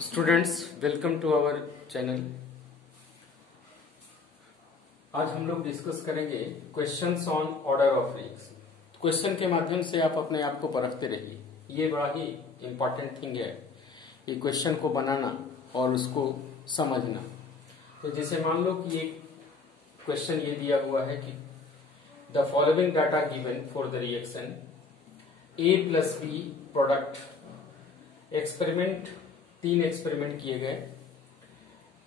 Students, welcome to our channel. आज हम लोग डिस्कस करेंगे questions on order of reaction. Question के माध्यम से आप अपने आप को परखते रहिए। ये बड़ा ही इंपॉर्टेंट थिंग है, ये क्वेश्चन को बनाना और उसको समझना। तो जैसे मान लो कि एक क्वेश्चन ये दिया हुआ है कि the following data given for the reaction A plus B product experiment. 3 experiment किए गए।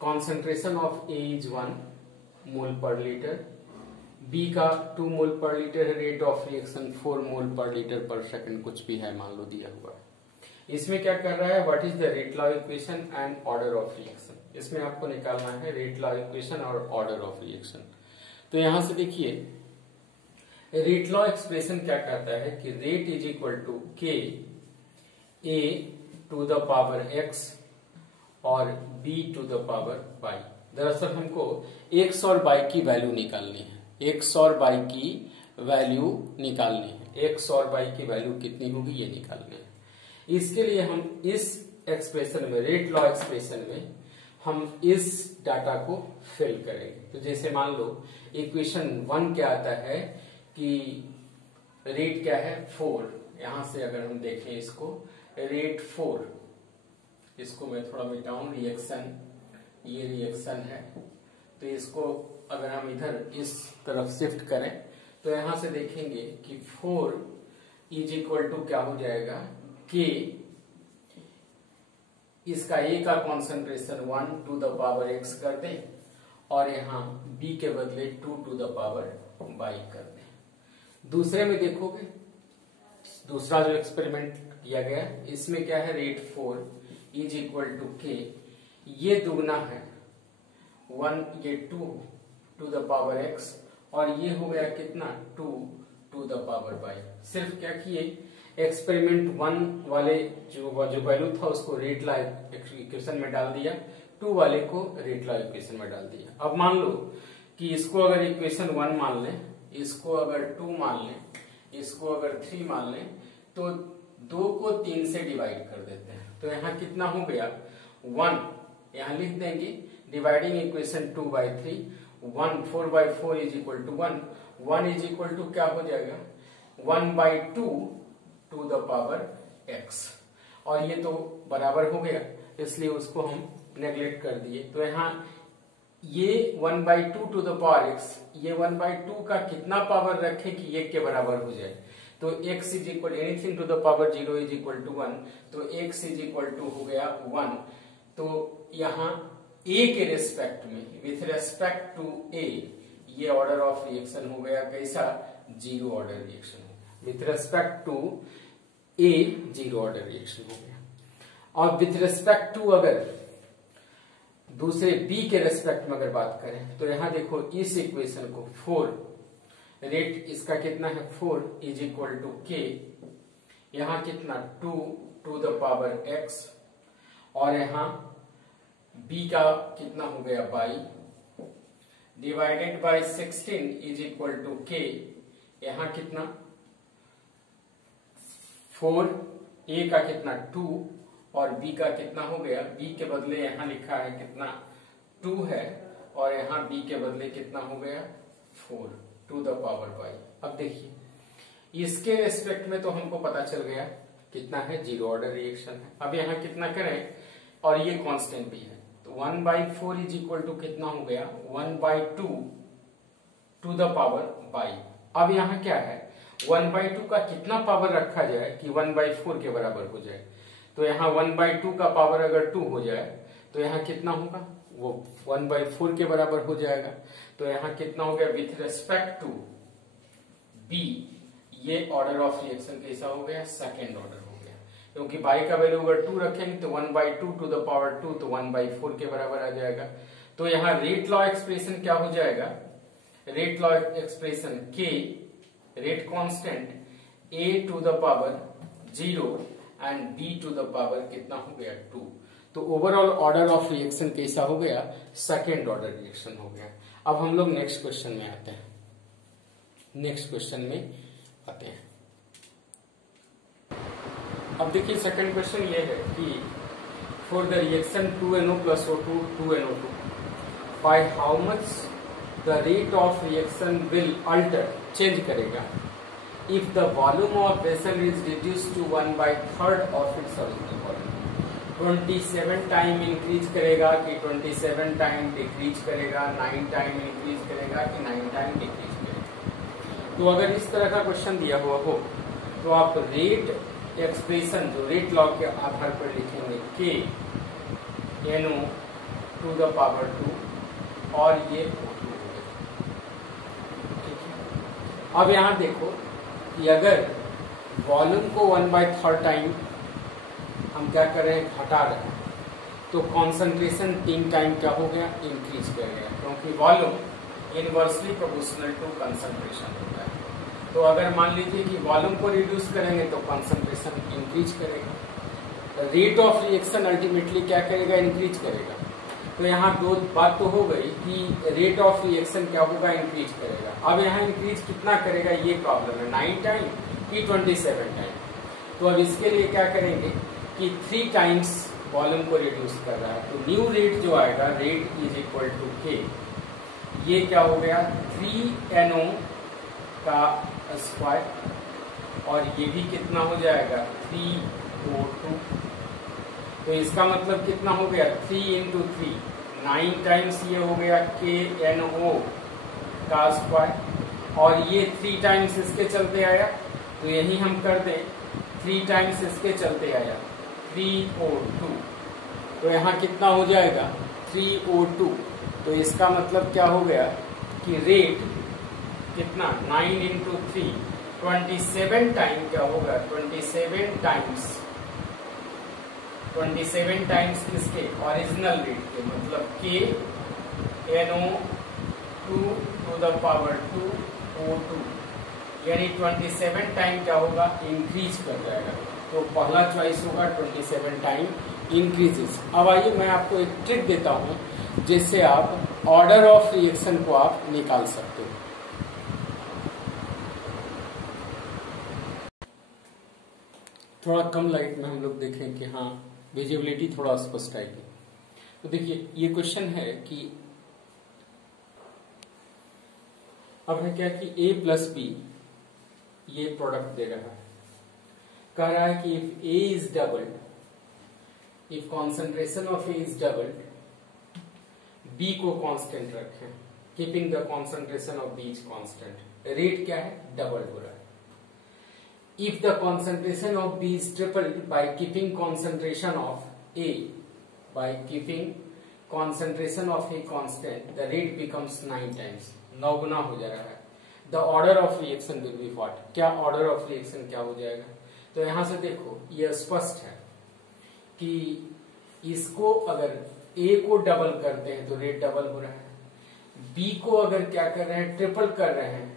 Concentration of A is 1 mole per litre, B का 2 mole per litre, rate of reaction 4 mole per litre पर second, कुछ भी है मान लो दिया हुआ है। इसमें क्या कर रहा है, what is the rate law equation and order of reaction. इसमें आपको निकालना है रेट लॉ इक्वेशन और ऑर्डर ऑफ रिएक्शन। तो यहां से देखिए, रेट लॉ एक्सप्रेशन क्या कहता है कि rate is equal to k A to the power x और b to the power y। दरअसल हमको x और y की वैल्यू निकालनी है। x और y की वैल्यू निकालनी है। x और y की वैल्यू कितनी होगी ये निकालनी है। इसके लिए हम इस एक्सप्रेशन में, रेट लॉ एक्सप्रेशन में हम इस डाटा को फिल करेंगे। तो जैसे मान लो इक्वेशन 1 क्या आता है कि रेट क्या है 4। यहां से अगर हम देखें इसको, रेट 4, इसको मैं थोड़ा मिटाऊं, रिएक्शन, ये रिएक्शन है। तो इसको अगर हम इधर इस तरफ शिफ्ट करें तो यहां से देखेंगे कि 4 इज इक्वल टू क्या हो जाएगा, के, इसका ए का concentration 1 to the power x कर दें और यहां बी के बदले 2 टू द पावर वाई कर दें। दूसरे में देखोगे, दूसरा जो एक्सपेरिमेंट किया गया इसमें क्या है, रेट 4 इज इक्वल टू के, ये दुगना है 1, ये 2 टू द पावर x और ये हो गया कितना 2 टू द पावर y। सिर्फ क्या किए, एक्सपेरिमेंट 1 वाले जो वैल्यू था उसको रेट लॉ इक्वेशन में डाल दिया, 2 वाले को रेट लॉ इक्वेशन में डाल दिया। अब मान लो कि इसको अगर इक्वेशन 1 मान लें, इसको अगर 2 मान लें, इसको अगर 3 मान लें, तो 2 को 3 से डिवाइड कर देते हैं। तो यहाँ कितना हो गया 1, यहाँ लिख देंगे dividing equation 2/3, 1 4/4 is equal to 1, 1 is equal to क्या हो जाएगा 1/2 टू द पावर x। और ये तो बराबर हो गया, इसलिए उसको हम नेग्लेक्ट कर दिए। तो यहाँ ये 1/2 टू द पावर x, ये 1/2 का कितना पावर रखे कि 1 के बराबर हो जाए। तो x is equal anything to the power 0 is equal to 1, तो x इज इक्वल टू हो गया 1। तो यहाँ a के रेस्पेक्ट में, विथ रेस्पेक्ट टू a, ये ऑर्डर ऑफ रिएक्शन हो गया कैसा, 0 ऑर्डर रिएक्शन हो गया। With respect to a 0 order reaction हो गया। और विथ रेस्पेक्ट टू अगर दूसरे b के रेस्पेक्ट में अगर बात करें तो यहां देखो इस इक्वेशन को 4, रेट इसका कितना है 4 इज इक्वल टू के, यहां कितना 2 टू द पावर x और यहां b का कितना हो गया y divided by 16 is equal to k, यहां कितना 4, a का कितना 2 और b का कितना हो गया, b के बदले यहां लिखा है कितना 2 है और यहां b के बदले कितना हो गया 4 टू द पावर y। अब देखिए इसके रेस्पेक्ट में तो हमको पता चल गया कितना है, 0 ऑर्डर रिएक्शन है। अब यहां कितना करें, और ये कांस्टेंट भी है, तो 1/4 इज इक्वल टू कितना हो गया 1/2 टू द पावर y। अब यहां क्या है, 1/2 का कितना पावर रखा जाए कि 1/4 के बराबर हो जाए। तो यहाँ 1/2 का पावर अगर 2 हो जाए तो यहाँ कितना होगा, वो 1/4 के बराबर हो जाएगा। तो यहाँ कितना हो गया, विथ रेस्पेक्ट टू b, ये ऑर्डर ऑफ रिएक्शन कैसा हो गया, सेकेंड ऑर्डर हो गया। क्योंकि y का वैल्यू अगर 2 रखेंगे तो 1/2 टू द पावर 2, तो 1/4 के बराबर आ जाएगा। तो यहाँ रेट लॉ एक्सप्रेशन क्या हो जाएगा, rate law expression k, rate constant, a to the power 0 and b to the power कितना हो गया 2। तो ओवरऑल ऑर्डर ऑफ रिएक्शन कैसा हो गया, सेकेंड ऑर्डर रिएक्शन हो गया। अब हम लोग नेक्स्ट क्वेश्चन में आते हैं। अब देखिए सेकेंड क्वेश्चन ये है कि for the reaction 2NO plus O2 2NO2 by how much the rate of reaction will alter, change करेगा if the volume of vessel is reduced to 1/3 of its original volume. 27 time increase करेगा कि 27 time decrease करेगा, 9 time increase करेगा कि 9 time decrease करेगा. तो अगर इस तरह का क्वेश्चन दिया हुआ हो तो आप रेट एक्सप्रेशन जो रेट लॉ के आधार पर लिखेंगे के NO टू द पावर 2 और ये O2 हो गया. ठीक है. अब यहां देखो कि अगर वॉल्यूम को 1/3 टाइम हम क्या कर रहे हैं, घटा रहे हैं, तो कॉन्सेंट्रेशन 3 टाइम क्या हो गया, इंक्रीज कर गया, क्योंकि volume inversely proportional to concentration होता है. तो अगर मान लीजिए कि वॉल्यूम को रिड्यूस करेंगे तो कंसंट्रेशन इंक्रीज करेगा. रेट ऑफ रिएक्शन अल्टीमेटली क्या करेगा, इंक्रीज करेगा. तो यहाँ दो बात तो हो गई कि रेट ऑफ रिएक्शन क्या होगा, इंक्रीज करेगा. अब यहाँ इंक्रीज कितना करेगा ये प्रॉब्लम है, 9 टाइम कि 27 टाइम. तो अब इसके लिए क्या करेंगे कि 3 टाइम्स वॉल्यूम को रिड्यूस कर रहा है, तो न्यू रेट जो आएगा, रेट इज इक्वल टू के, ये क्या हो गया 3NO का स्क्वायर और ये भी कितना हो जाएगा 3O2. तो इसका मतलब कितना हो गया 3 इंटू 3, 9 टाइम्स ये हो गया KNO का स्क्वायर और ये 3 टाइम्स इसके चलते आया, तो यही हम कर दें 3 टाइम्स इसके चलते आया 3O2. तो यहाँ कितना हो जाएगा 3O2. तो इसका मतलब क्या हो गया कि रेट कितना 9 इंटू 3 27 टाइम क्या होगा 27 टाइम्स इसके ओरिजिनल रेट के, मतलब के NO to the power 2 O2 यानी 27 टाइम क्या होगा, इंक्रीज कर जाएगा. तो पहला चॉइस होगा 27 टाइम इंक्रीजेस. अब आइए मैं आपको एक ट्रिक देता हूं जिससे आप ऑर्डर ऑफ रिएक्शन को आप निकाल सकते हो. थोड़ा कम लाइट में हम लोग देखें कि हाँ विजिबिलिटी थोड़ा स्पष्ट आएगी. तो देखिए ये क्वेश्चन है कि अब है क्या कि A प्लस B ये प्रोडक्ट दे रहा है, कह रहा है कि if A is doubled, if concentration of A is doubled, B को कांस्टेंट रखें, keeping the concentration of B is constant. Rate क्या है, डबल हो रहा है. If the concentration of B is tripled by keeping concentration of A constant, the rate becomes 9 times. 9 गुना हो जा रहा है. The order of reaction will be what? क्या order of reaction क्या हो जाएगा? तो यहां से देखो यह स्पष्ट है कि इसको अगर A को डबल करते हैं तो रेट डबल हो रहा है, B को अगर क्या कर रहे हैं, ट्रिपल कर रहे हैं,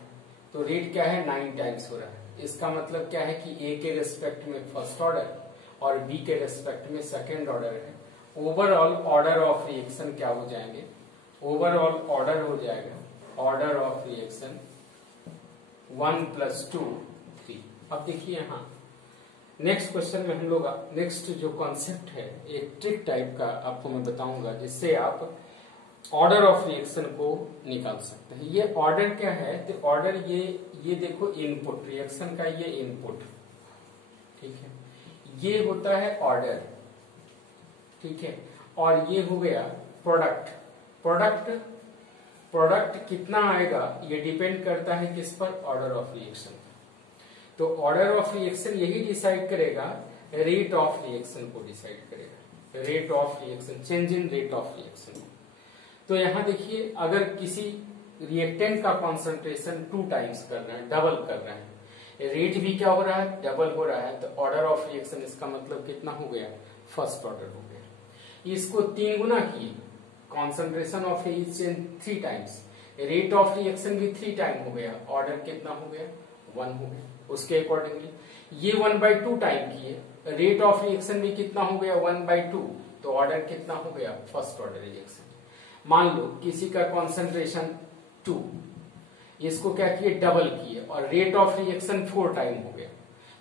तो रेट क्या है 9 टाइम्स हो रहा है. इसका मतलब क्या है कि A के रेस्पेक्ट में फर्स्ट ऑर्डर और B के रेस्पेक्ट में सेकेंड ऑर्डर है. ओवरऑल ऑर्डर ऑफ रिएक्शन क्या हो जाएंगे, ओवरऑल ऑर्डर हो जाएगा ऑर्डर ऑफ रिएक्शन 1 + 2 3. अब देखिए यहाँ नेक्स्ट क्वेश्चन में हम लोग नेक्स्ट जो कॉन्सेप्ट है एक ट्रिक टाइप का आपको मैं बताऊंगा जिससे आप ऑर्डर ऑफ रिएक्शन को निकाल सकते हैं. ये ऑर्डर क्या है, तो ऑर्डर ये देखो इनपुट, रिएक्शन का ये इनपुट, ठीक है, ये होता है ऑर्डर, ठीक है, और ये हो गया प्रोडक्ट. प्रोडक्ट कितना आएगा ये डिपेंड करता है किस पर, ऑर्डर ऑफ रिएक्शन. तो ऑर्डर ऑफ रिएक्शन यही डिसाइड करेगा, रेट ऑफ रिएक्शन को डिसाइड करेगा, rate of reaction, change in rate of reaction. तो यहां देखिए अगर किसी रिएक्टेंट का कॉन्सेंट्रेशन 2 टाइम्स कर रहे हैं, डबल कर रहे हैं, रेट भी क्या हो रहा है, डबल हो रहा है, तो ऑर्डर ऑफ रिएक्शन इसका मतलब कितना हो गया, फर्स्ट ऑर्डर हो गया. इसको 3 गुना किए, concentration of is 3 times, rate of reaction भी 3 टाइम हो गया, ऑर्डर कितना हो गया 1 हो गया. उसके अकॉर्डिंगली ये 1/2 टाइम किए, रेट ऑफ रिएक्शन भी कितना हो गया 1/2, तो ऑर्डर कितना हो गया फर्स्ट ऑर्डर रिएक्शन. मान लो किसी का कॉन्सेंट्रेशन 2, इसको क्या किए डबल किए और रेट ऑफ रिएक्शन 4 टाइम हो गया,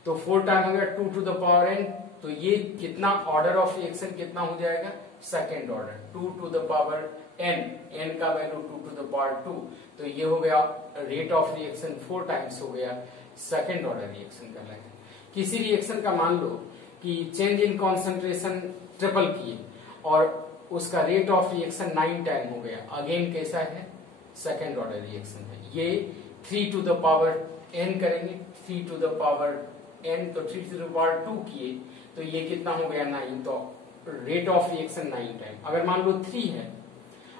तो 4 टाइम हो गया 2 to the power n, तो ये कितना ऑर्डर ऑफ रिएक्शन कितना हो जाएगा, second order, 2 to the power n का वैल्यू 2 टू द पावर 2, तो ये हो गया रेट ऑफ रिएक्शन 4 टाइम्स हो गया, सेकेंड ऑर्डर रिएक्शन कहलाएगा। किसी रिएक्शन का मान लो कि चेंज इन कॉन्सेंट्रेशन ट्रिपल किए और उसका रेट ऑफ रिएक्शन 9 टाइम हो गया, अगेन कैसा है, सेकेंड ऑर्डर रिएक्शन है। ये 3 टू द पावर n करेंगे, 3 टू द पावर n, तो 3 टू द पावर 2 किए तो ये कितना हो गया 9, तो रेट ऑफ रिएक्शन 9 टाइम। अगर मान लो 3 है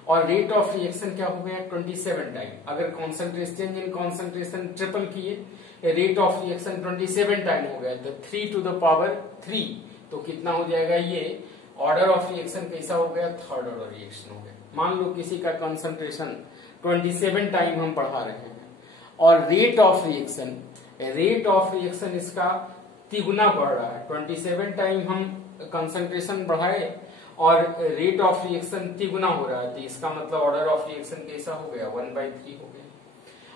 और रेट ऑफ रिएक्शन क्या हो गया 27 टाइम, अगर concentration change in concentration triple किए, रेट ऑफ रिएक्शन 27 टाइम हो गया, तो 3 टू द पावर 3, तो कितना हो जाएगा, ये ऑर्डर ऑफ रिएक्शन कैसा हो गया, थर्ड ऑर्डर रिएक्शन हो गया। मान लो किसी का कंसंट्रेशन 27 टाइम हम बढ़ा रहे हैं और रेट ऑफ रिएक्शन इसका तिगुना बढ़ रहा है, 27 टाइम हम कंसंट्रेशन बढ़ाए और रेट ऑफ रिएक्शन तिगुना हो रहा है, तो इसका मतलब ऑर्डर ऑफ रिएक्शन कैसा हो गया, 1/3 हो गया।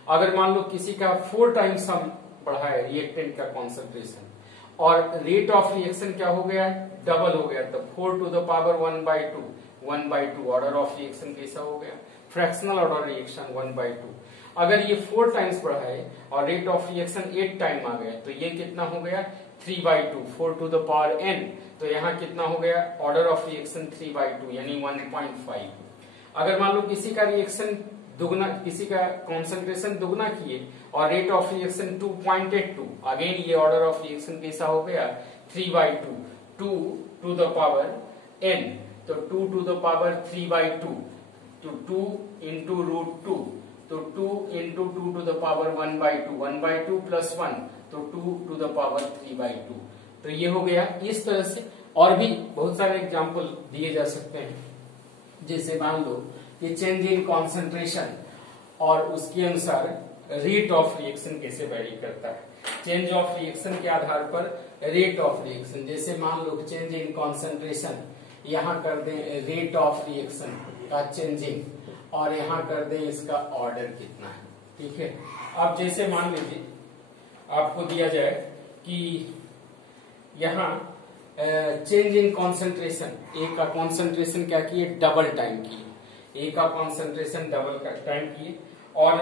अगर मान लो किसी का 4 टाइम्स हम बढ़ाए रिएक्टेंट का कॉन्सेंट्रेशन और रेट ऑफ रिएक्शन क्या हो गया, डबल हो गया, तो 4 to the power 1/2 order of reaction कैसा हो गया, फ्रैक्शनल ऑर्डर रिएक्शन 1/2। अगर ये 4 टाइम्स बढ़ाए और रेट ऑफ रिएक्शन 8 टाइम आ गया, तो ये कितना हो गया 3/2, 4 टू द पावर n, तो यहाँ कितना हो गया ऑर्डर ऑफ रिएक्शन 3/2 यानी 1.5। अगर मान लो किसी का रिएक्शन दुगना, किसी का कॉन्सेंट्रेशन दुगना किए और रेट ऑफ रिएक्शन 2.82, अगेन ये ऑर्डर ऑफ रिएक्शन कैसा हो गया 3/2, 2 टू द पावर n, तो 2 टू द पावर 3/2, तो 2 इंटू √2, तो 2 into 2 to the power 1/2 plus 1, तो 2 टू द पावर 3/2। तो ये हो गया। इस तरह से और भी बहुत सारे एग्जाम्पल दिए जा सकते हैं, जैसे मान लो कि चेंज इन कॉन्सेंट्रेशन और उसके अनुसार रेट ऑफ रिएक्शन कैसे वेरी करता है, चेंज ऑफ रिएक्शन के आधार पर रेट ऑफ रिएक्शन। जैसे मान लो चेंज इन कॉन्सेंट्रेशन, यहाँ कर दें रेट ऑफ रिएक्शन का चेंजिंग और यहाँ कर दें इसका ऑर्डर कितना है, ठीक है। अब जैसे मान लीजिए आपको दिया जाए कि यहाँ चेंज इन कॉन्सेंट्रेशन, ए का कॉन्सेंट्रेशन क्या किए, डबल टाइम किए, ए का कॉन्सेंट्रेशन डबल टाइम किए और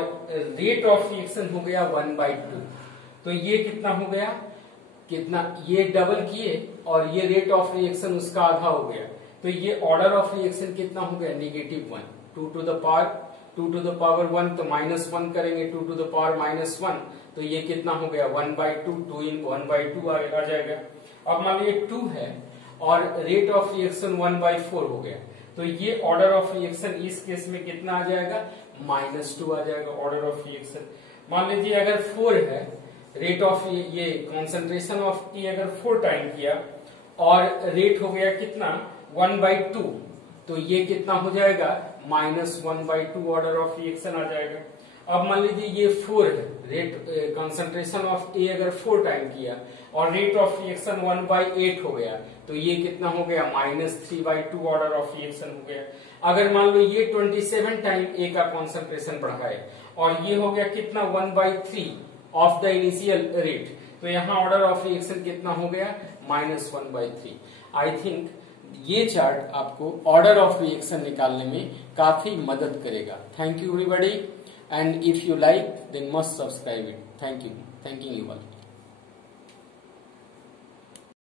रेट ऑफ रिएक्शन हो गया 1/2, तो ये कितना हो गया, कितना, ये डबल किए और ये रेट ऑफ रिएक्शन उसका आधा हो गया, तो ये ऑर्डर ऑफ रिएक्शन कितना हो गया -1, 2 टू द पावर 1, तो -1 करेंगे 2 टू द पावर -1, तो ये कितना हो गया 1/2, 2 इन 1/2 आ जाएगा। अब मान लीजिए 2 है और रेट ऑफ रिएक्शन 1/4 हो गया, तो ये ऑर्डर ऑफ रिएक्शन इस केस में कितना आ जाएगा -2 आ जाएगा ऑर्डर ऑफ रिएक्शन। मान लीजिए अगर 4 है, रेट ऑफ ये कॉन्सेंट्रेशन ऑफ टी अगर 4 टाइम किया और रेट हो गया कितना 1/2, तो ये कितना हो जाएगा -1/2 ऑर्डर ऑफ रिएक्शन आ जाएगा। अब मान लीजिए ये 4 है, रेट कंसंट्रेशन ऑफ ए अगर 4 टाइम किया और रेट ऑफ रिएक्शन 1/8 हो गया, तो ये कितना हो गया -3/2 ऑर्डर ऑफ रिएक्शन हो गया। अगर मान लो ये 27 टाइम ए का कॉन्सेंट्रेशन बढ़ाए और ये हो गया कितना 1/3 ऑफ द इनिशियल रेट, तो यहाँ ऑर्डर ऑफ रिएक्शन कितना हो गया -1/3। आई थिंक ये चार्ट आपको ऑर्डर ऑफ रिएक्शन निकालने में काफी मदद करेगा। Thank you everybody, and if you like then must subscribe it. Thank you. Thanking you all.